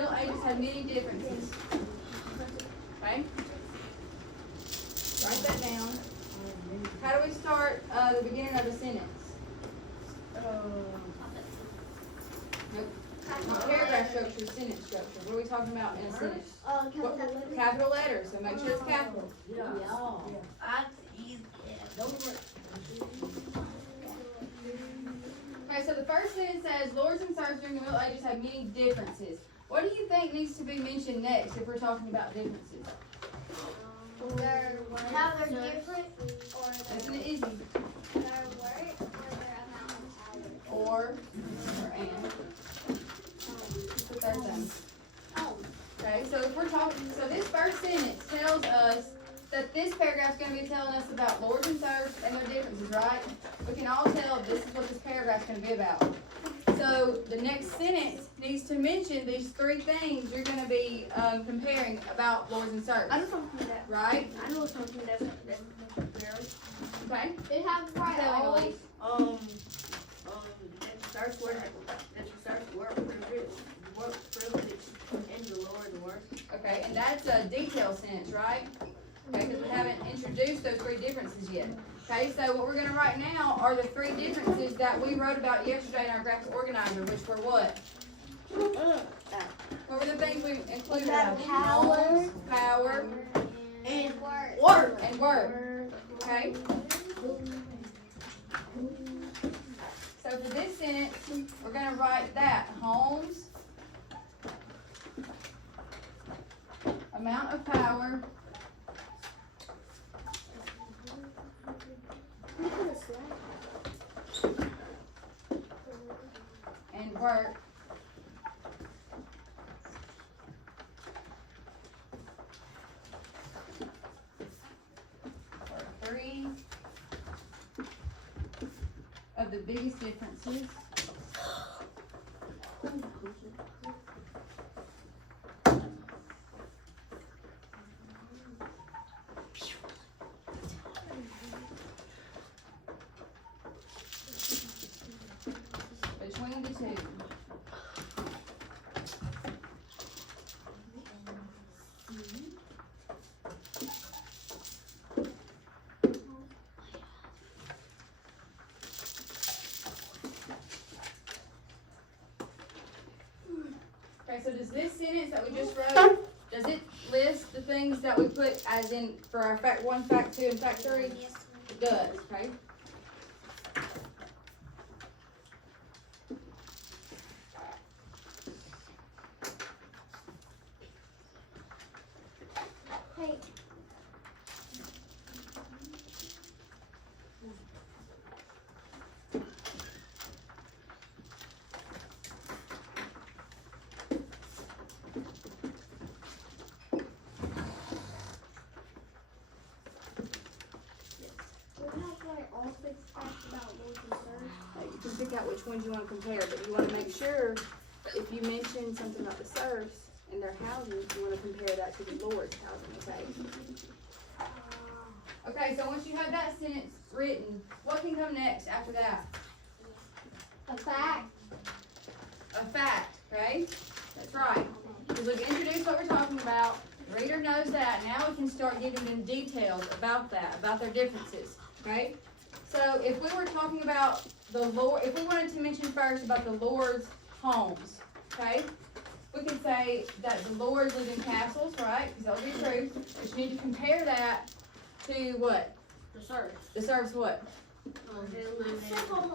Middle Ages had many differences. Okay? Write that down. How do we start the beginning of a sentence? Nope. Not paragraph structure, sentence structure. What are we talking about in a sentence? Capital letters, so make sure it's capital. Okay, so the first sentence says, lords and serfs during the Middle Ages had many differences. What do you think needs to be mentioned next if we're talking about differences? How they're different, Isn't it easy? their work, or their amount of power. Or and. What's the third thing? Okay, so if we're talking, so this first sentence tells us that this paragraph is going to be telling us about lords and serfs and their differences, right? We can all tell this is what this paragraph is going to be about. So the next sentence needs to mention these three things you're going to be comparing about lords and serfs, I know something that. right? I know something that's Okay. They have to write Tell me, all. Elise. that starts work privilege and the Lord work. Okay, and that's a detail sentence, right? Okay, because we haven't introduced those three differences yet. Okay, so what we're going to write now are the three differences that we wrote about yesterday in our graphic organizer, which were what? What were the things we included? Power. Power, And Work. work. and work. Okay? So for this sentence, we're going to write that. Homes, amount of power, and work are three of the biggest differences between the two. Okay, so does this sentence that we just wrote, does it list the things that we put as in for our fact 1, fact 2, and fact 3? It does, okay? Hey, we have to write all 6 facts about lords and serfs. You can pick out which ones you want to compare, but you want to make sure if you mention something about the serfs and their houses, you want to compare that to the lord's housing, okay? Okay, so once you have that sentence written, what can come next after that? A fact. A fact, okay? That's right. Because we've introduced what we're talking about. The reader knows that. Now we can start giving them details about that, about their differences, okay? So if we were talking about the Lord, if we wanted to mention first about the Lord's homes, okay? We could say that the Lords live in castles, right? Because that would be true. But you need to compare that to what? The serfs. The serfs what?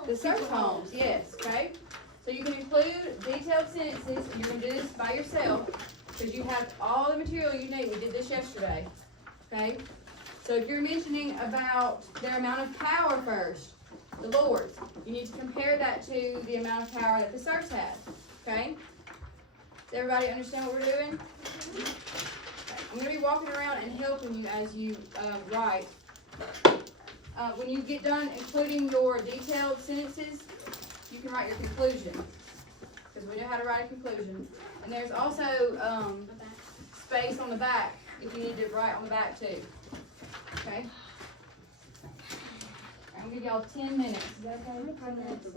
The serfs' homes, yes, okay? So you can include detailed sentences, and you're going to do this by yourself, because you have all the material you need. We did this yesterday, okay? So if you're mentioning about their amount of power first, the lords, you need to compare that to the amount of power that the serfs had, okay? Does everybody understand what we're doing? Okay. I'm going to be walking around and helping you as you write. When you get done including your detailed sentences, you can write your conclusion, because we know how to write a conclusion. And there's also space on the back if you need to write on the back too. Okay? I'm going to give y'all 10 minutes. Is that okay? 10 minutes.